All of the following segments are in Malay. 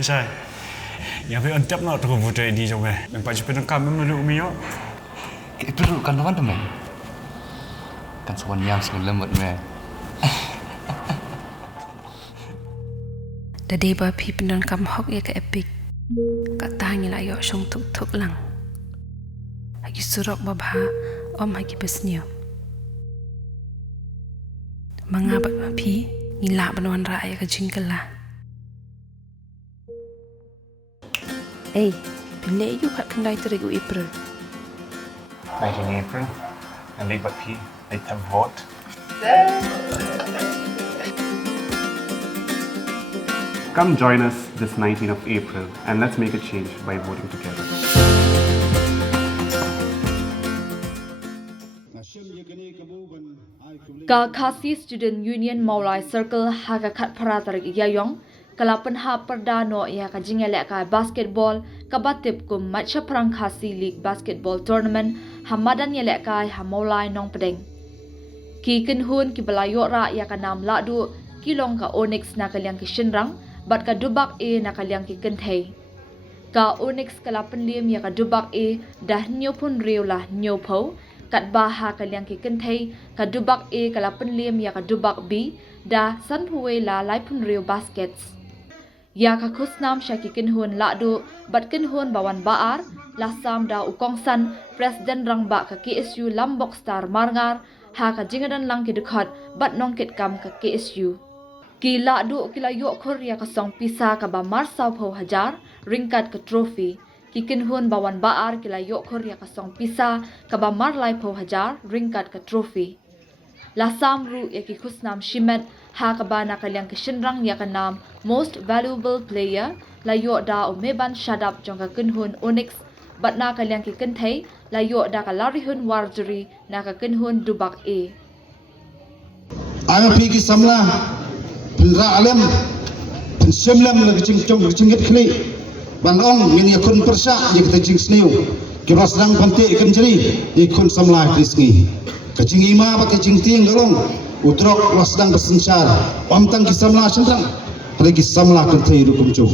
ไม่ใช่อย่าไปอันเจ็บเนาะตัวผู้ใจดีจังเลยมันไปจะเป็นกรรมมันรู้มีเยอะ itu kan lawan teman kan sowan yang sing lemot me Dadi ba phi penon kam hok ya ka epic ka tangi la yo song thuk thuk lang hagi surok ba bha om hagi besnio manga ba phi ni la banwan ra ya ka jingkala pinne yu khat khandai tere u April 19 April and late but P late time vote Come join us this 19th of April and let's make a change by voting together. Ka Khasi Student Union Mawlai Circle haga khat paratarik yayong kala Pynhap pyrda no iaka jingele ka basketball kabatip kum Maitshaphrang Khasi League Basketball Tournament hamadan yele ka Mawlai nong pedeng ki kinhun ki balayo ra iaka nam ladu kilong ka Onyx na kalyang ki shinrang bat ka dubak e na kalyang ki kenthei ka Onyx kala penlim ya ka dubak e dah nyopun riu lah nyopho kat baha kalyang ki kenthei ka dubak e kala penlim ya ka dubak b dah sanphuwe la laipun riu baskets ya ka khusnam shaki kinhun ladu bat kinhun bawan baar lasam da ukongsan president rangba ka KSU Lambok Star Marngar ha ka jingadan lang ki dukhat bat nongket kam ka KSU Kila du kila yok Korea ka song pisa ka ba marsaw pho hajar ringkat ka trophy kikinhun bawan baar kila yok Korea ka song pisa ka ba marlai pho hajar ringkat ka trophy lasam ru ya ki khusnam shimet ha ka ba na kalyang ki shinrang ya ka nam most valuable player la yok da o meban shadap jong ka kinhun Onyx bat na kalyang ki kenthei la yok da ka larihun warjuri na ka kinhun dubak e Anga pi ki samla Pynra alam, pensemlam lagi cingcong cingit kini, banong ini akun persa yang kita cing sniu, kita sedang pantai ikan jeri, ikun samlah krisni, kacing ima pakai cing tiang galong, utrok los sedang bersencar, pamtang kisamlah centang, hari kisamlah kentai rukum cu,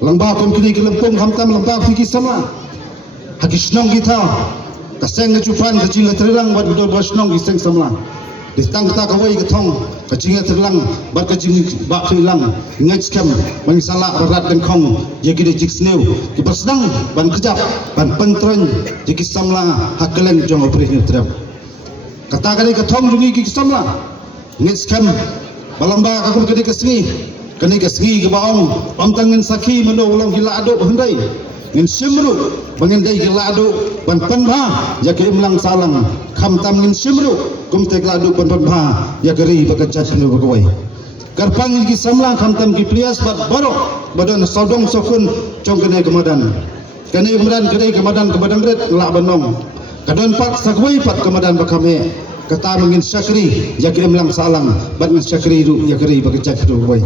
lembah pun kini kelempung hamtam lembah fikir samlah, hakis nong kita, kaseng kecupan kacing terang buat betul bos nong kiseng samlah. Ditang tak kawai ketong kacingnya terlang bar kacing bak terlang ngaj kam bang salak berat dan kong jadi dia jiksneu kipas sedang ban kejap ban pentren jadi samla hakelen jong operasi terap kata kali ketong jungi ki samla ngaj kam balamba aku kene kesni ke baong pamtangin saki mendo ulang gila aduk hendai ngin simru bangin dai gila aduk ban penba jadi imlang salang khamtam ngin simru kum tekladu pan ya geri bakajat ni bagawai karpang ki samlang khamtam ki plias bat barok badan sodong sokun jong kene kemadan kemadan red la banong kadon pat sagwai pat kemadan bakame kata mengin syakri ya ki imlang salang bat ngin syakri ru ya geri bakajat ni bagawai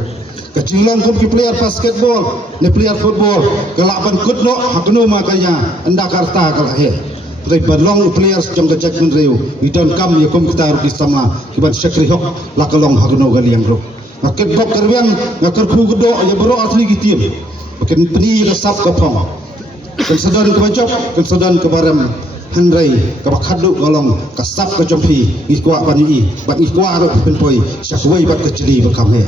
kacilong kum ki player basketball ni player football kelaban kutno hakno makanya anda karta kalahe Dari balong players jong kajak menreu, idon kam ya kom kita rugi sama, kiban syakri hok lakalong haguno galiang ro. Makin bok kerwiang, ngakar ku gedo ya bero atli gitim. Makin peni resap kapong. Kan sedan ke bajok, kan sedan ke baram. Handrai kabakadu golong kasap ke jompi ikwa pani bat ikwa ro penpoi syakwai bat kecili bakame.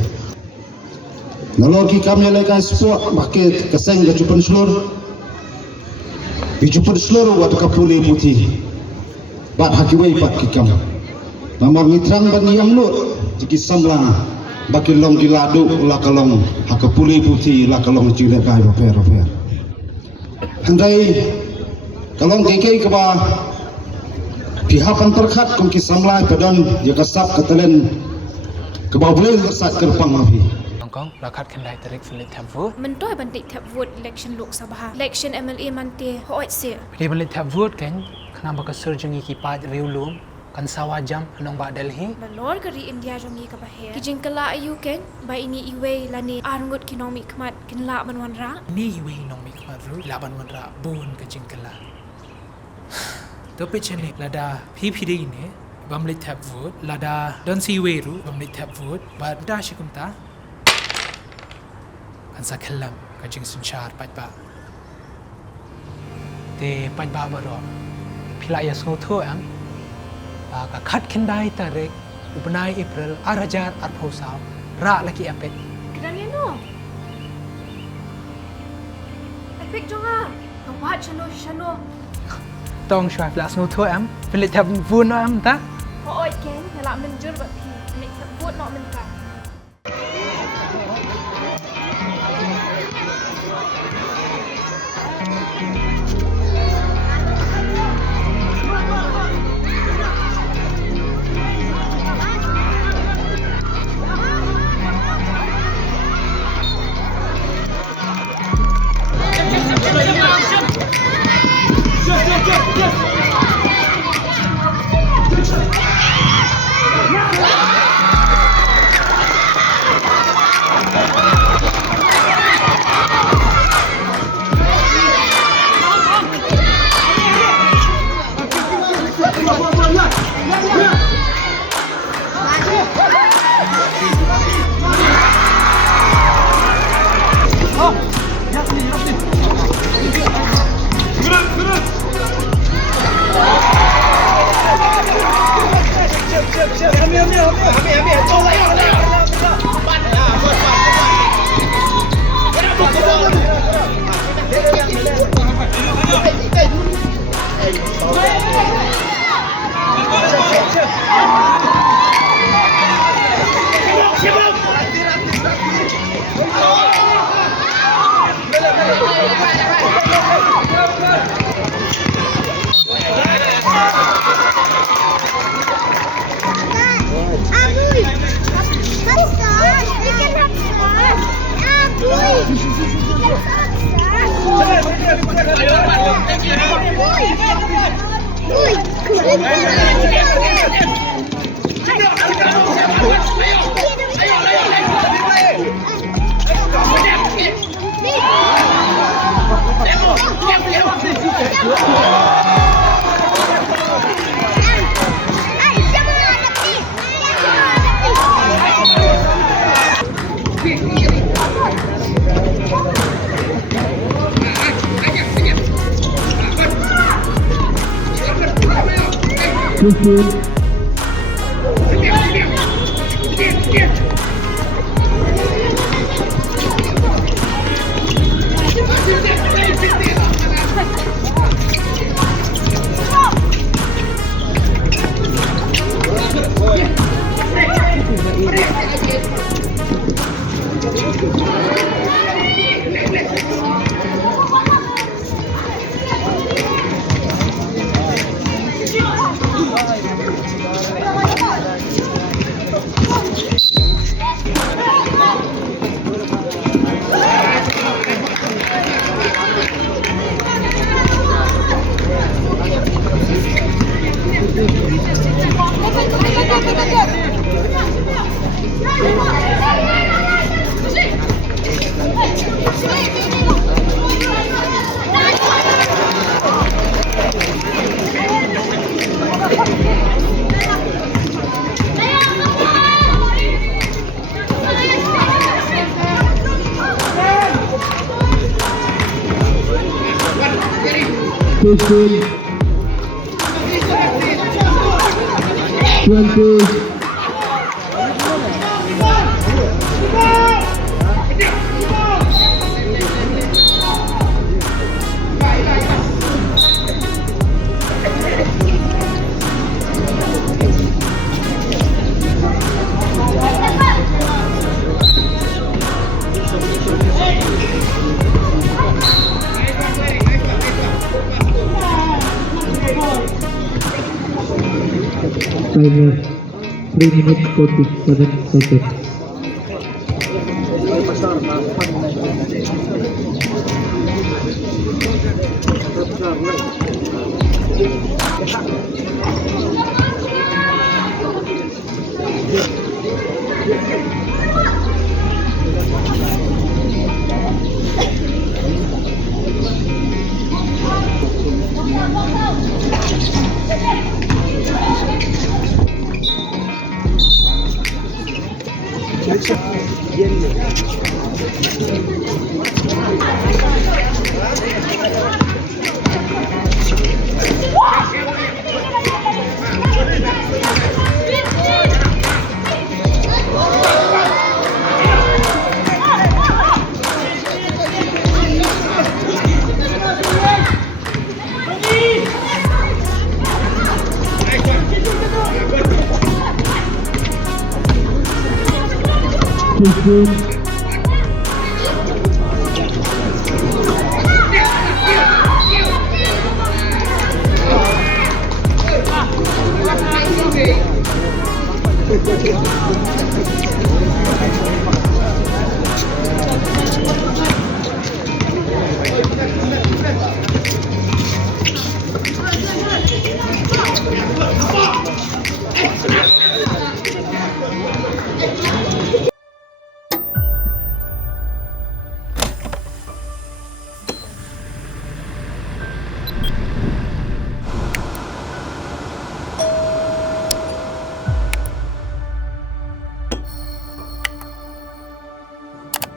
Nologi kami lekai sport pakai keseng ke jupan seluruh. Dijumpa seluruh waktu kapuli putih, bat hakiway bat kikam. Namar mitrang ban yang nur, jiki samlang, baki long giladu lakalong hakapuli putih lakalong cile kai baper. Handai kalong keke keba pihapan terkat kongki samlai padon ya kasap ketelen keba boleh tersat kerpang api. Kong rakat kan lai tarik filit tap vote mentoi bantik tap vote election Lok Sabha election MLA mante hoit se dia filit tap vote kan kenapa ke surjungi ki pat riulum kan sawajam anong ba Delhi balor kari India jongi ka bahe ki jingkala ayu ken ba ini iwe lani arngot kinomi kmat kinla manwanra ni iwe nong mi kmadru laban wanra bun ke jingkala to pichene lada phidi ne bamlit tap vote lada don si weru bamlit tap vote ba da shikumta kan sa khalam kajing sunchar pajba te pajba baro phila ya so tho am ka khat kendai tarek upnai April arajar arphosau ra laki apet Kenapa no? Epic jonga. Kawat shano. tong shwa phila so tho am phila thab vun no am ta Oi ken, nala menjur bat pi. Nek buat no menka. Timer 3 minutes 47 seconds.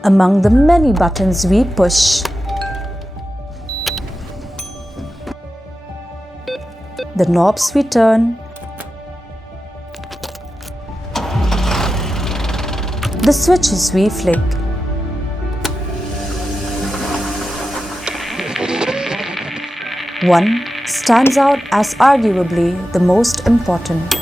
Among the many buttons we push, the knobs we turn, the switches we flick, one stands out as arguably the most important.